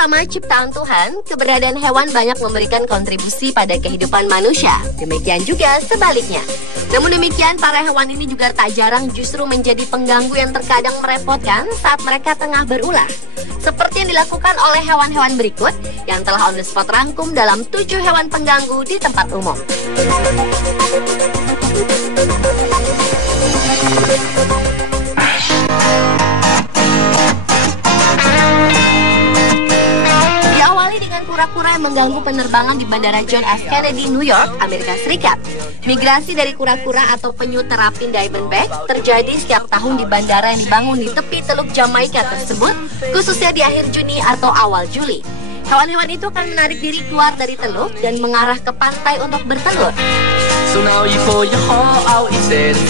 bersama ciptaan Tuhan, keberadaan hewan banyak memberikan kontribusi pada kehidupan manusia. Demikian juga sebaliknya. Namun demikian, para hewan ini juga tak jarang justru menjadi pengganggu yang terkadang merepotkan saat mereka tengah berulah. Seperti yang dilakukan oleh hewan-hewan berikut yang telah on the spot rangkum dalam 7 hewan pengganggu di tempat umum. Kura-kura yang mengganggu penerbangan di Bandara John F. Kennedy, New York, Amerika Serikat. Migrasi dari kura-kura atau penyu terapin diamondback terjadi setiap tahun di bandara yang dibangun di tepi Teluk Jamaika tersebut, khususnya di akhir Juni atau awal Juli. Hewan-hewan itu akan menarik diri keluar dari teluk dan mengarah ke pantai untuk bertelur.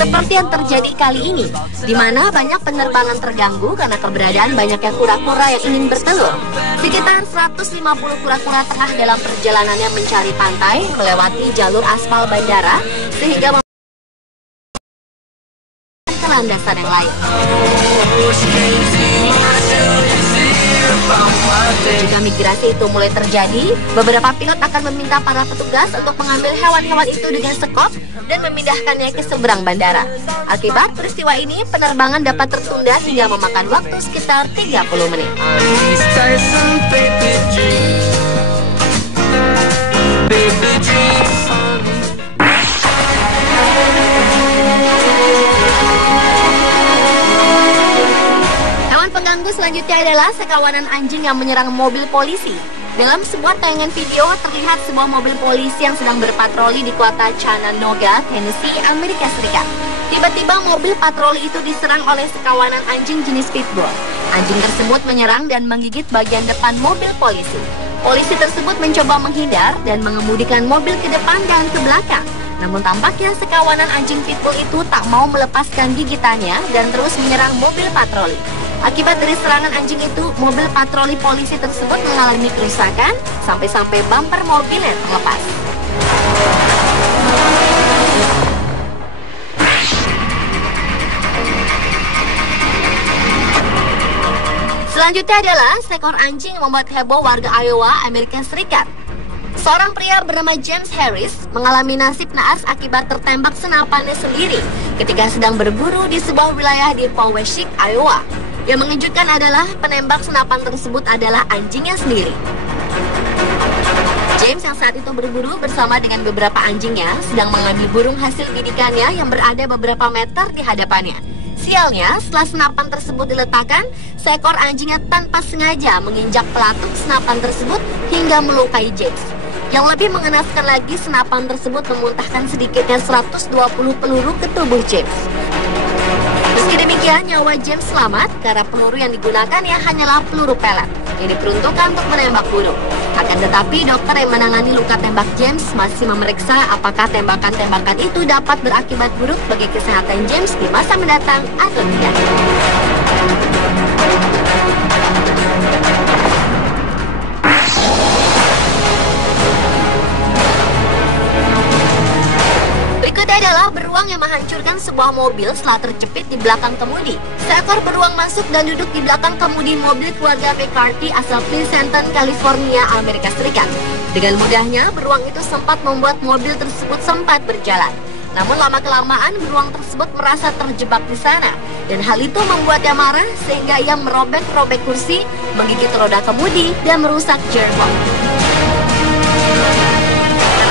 Seperti yang terjadi kali ini, di mana banyak penerbangan terganggu karena keberadaan banyaknya kura-kura yang ingin bertelur. Sekitar 150 kura-kura tengah dalam perjalanannya mencari pantai melewati jalur aspal bandara sehingga ke landasan yang lain. Jika migrasi itu mulai terjadi, beberapa pilot akan meminta para petugas untuk mengambil hewan-hewan itu dengan sekop dan memindahkannya ke seberang bandara. Akibat peristiwa ini, penerbangan dapat tertunda hingga memakan waktu sekitar 30 menit. Pengganggu selanjutnya adalah sekawanan anjing yang menyerang mobil polisi. Dalam sebuah tayangan video terlihat sebuah mobil polisi yang sedang berpatroli di kota Chattanooga, Tennessee, Amerika Serikat. Tiba-tiba mobil patroli itu diserang oleh sekawanan anjing jenis pitbull. Anjing tersebut menyerang dan menggigit bagian depan mobil polisi. Polisi tersebut mencoba menghindar dan mengemudikan mobil ke depan dan ke belakang. Namun tampaknya sekawanan anjing pitbull itu tak mau melepaskan gigitannya dan terus menyerang mobil patroli. Akibat dari serangan anjing itu, mobil patroli polisi tersebut mengalami kerusakan sampai-sampai bumper mobilnya terlepas. Selanjutnya adalah seekor anjing yang membuat heboh warga Iowa, Amerika Serikat. Seorang pria bernama James Harris mengalami nasib naas akibat tertembak senapannya sendiri ketika sedang berburu di sebuah wilayah di Poweshiek, Iowa. Yang mengejutkan adalah penembak senapan tersebut adalah anjingnya sendiri. James yang saat itu berburu bersama dengan beberapa anjingnya sedang mengambil burung hasil bidikannya yang berada beberapa meter di hadapannya. Sialnya, setelah senapan tersebut diletakkan, seekor anjingnya tanpa sengaja menginjak pelatuk senapan tersebut hingga melukai James. Yang lebih mengenaskan lagi, senapan tersebut memuntahkan sedikitnya 120 peluru ke tubuh James. Meski demikian, nyawa James selamat karena peluru yang digunakannya hanyalah peluru pelet yang diperuntukkan untuk menembak burung. Akan tetapi, dokter yang menangani luka tembak James masih memeriksa apakah tembakan-tembakan itu dapat berakibat buruk bagi kesehatan James di masa mendatang atau tidak. Berikutnya adalah beruang yang menghancurkan sebuah mobil setelah terjepit di belakang kemudi. Seekor beruang masuk dan duduk di belakang kemudi mobil keluarga McCarthy asal Pleasanton, California, Amerika Serikat. Dengan mudahnya, beruang itu sempat membuat mobil tersebut sempat berjalan. Namun lama-kelamaan beruang tersebut merasa terjebak di sana. Dan hal itu membuatnya marah sehingga ia merobek-robek kursi, menggigit roda kemudi, dan merusak gearbox.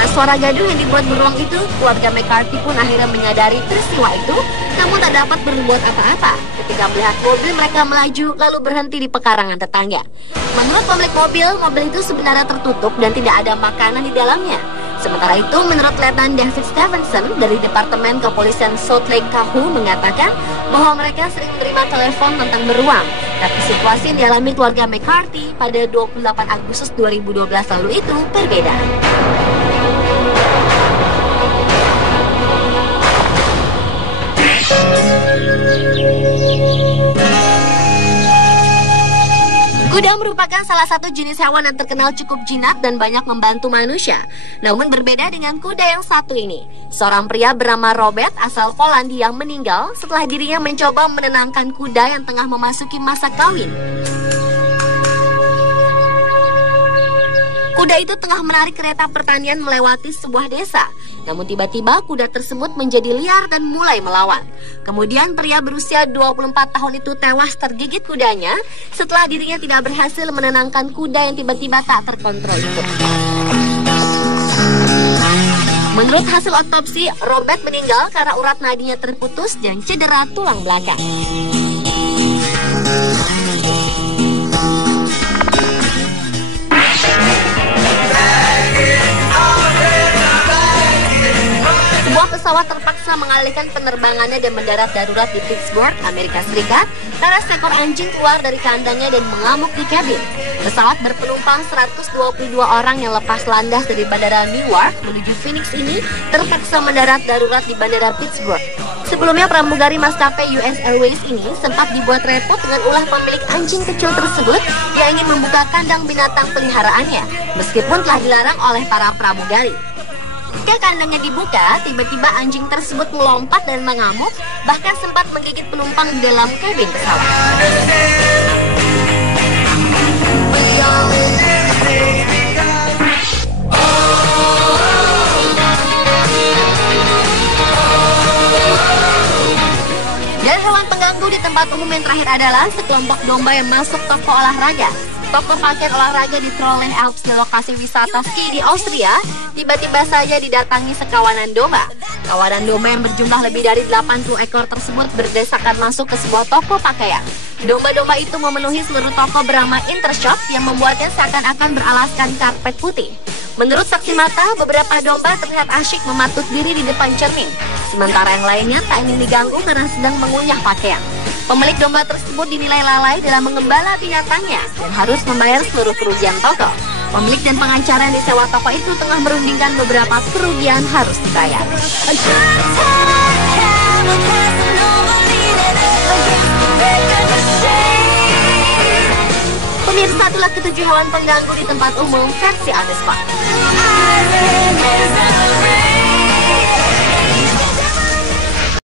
Suara gaduh yang dibuat beruang itu, keluarga McCarthy pun akhirnya menyadari peristiwa itu, namun tak dapat berbuat apa-apa ketika melihat mobil mereka melaju lalu berhenti di pekarangan tetangga. Menurut pemilik mobil, mobil itu sebenarnya tertutup dan tidak ada makanan di dalamnya. Sementara itu, menurut Letnan David Stevenson dari Departemen Kepolisian Salt Lake Tahoe mengatakan bahwa mereka sering menerima telepon tentang beruang. Tapi situasi yang dialami keluarga McCarthy pada 28 Agustus 2012 lalu itu berbeda. Kuda merupakan salah satu jenis hewan yang terkenal cukup jinak dan banyak membantu manusia. Namun berbeda dengan kuda yang satu ini. Seorang pria bernama Robert asal Polandia meninggal setelah dirinya mencoba menenangkan kuda yang tengah memasuki masa kawin. Kuda itu tengah menarik kereta pertanian melewati sebuah desa. Namun tiba-tiba kuda tersebut menjadi liar dan mulai melawan. Kemudian pria berusia 24 tahun itu tewas tergigit kudanya setelah dirinya tidak berhasil menenangkan kuda yang tiba-tiba tak terkontrol itu. Menurut hasil otopsi, Robert meninggal karena urat nadinya terputus dan cedera tulang belakang. Sebuah pesawat terpaksa mengalihkan penerbangannya dan mendarat darurat di Pittsburgh, Amerika Serikat karena seekor anjing keluar dari kandangnya dan mengamuk di kabin. Pesawat berpenumpang 122 orang yang lepas landas dari Bandara Newark menuju Phoenix ini terpaksa mendarat darurat di Bandara Pittsburgh. Sebelumnya pramugari maskapai US Airways ini sempat dibuat repot dengan ulah pemilik anjing kecil tersebut yang ingin membuka kandang binatang peliharaannya, meskipun telah dilarang oleh para pramugari. Ketika kandangnya dibuka, tiba-tiba anjing tersebut melompat dan mengamuk, bahkan sempat menggigit penumpang di dalam kabin pesawat. Dan hewan pengganggu di tempat umum yang terakhir adalah sekelompok domba yang masuk toko olahraga. Toko pakaian olahraga di Trolley Alps di lokasi wisata ski di Austria tiba-tiba saja didatangi sekawanan domba. Kawanan domba yang berjumlah lebih dari 80 ekor tersebut berdesakan masuk ke sebuah toko pakaian. Domba-domba itu memenuhi seluruh toko bernama Intershop yang membuatnya seakan-akan beralaskan karpet putih. Menurut saksi mata, beberapa domba terlihat asyik mematut diri di depan cermin, sementara yang lainnya tak ingin diganggu karena sedang mengunyah pakaian. Pemilik domba tersebut dinilai lalai dalam mengembala binatangnya dan harus membayar seluruh kerugian toko. Pemilik dan pengacara yang disewa toko itu tengah merundingkan beberapa kerugian harus dibayar. Pemirsa, itulah ketujuh hewan pengganggu di tempat umum versi On The Spot.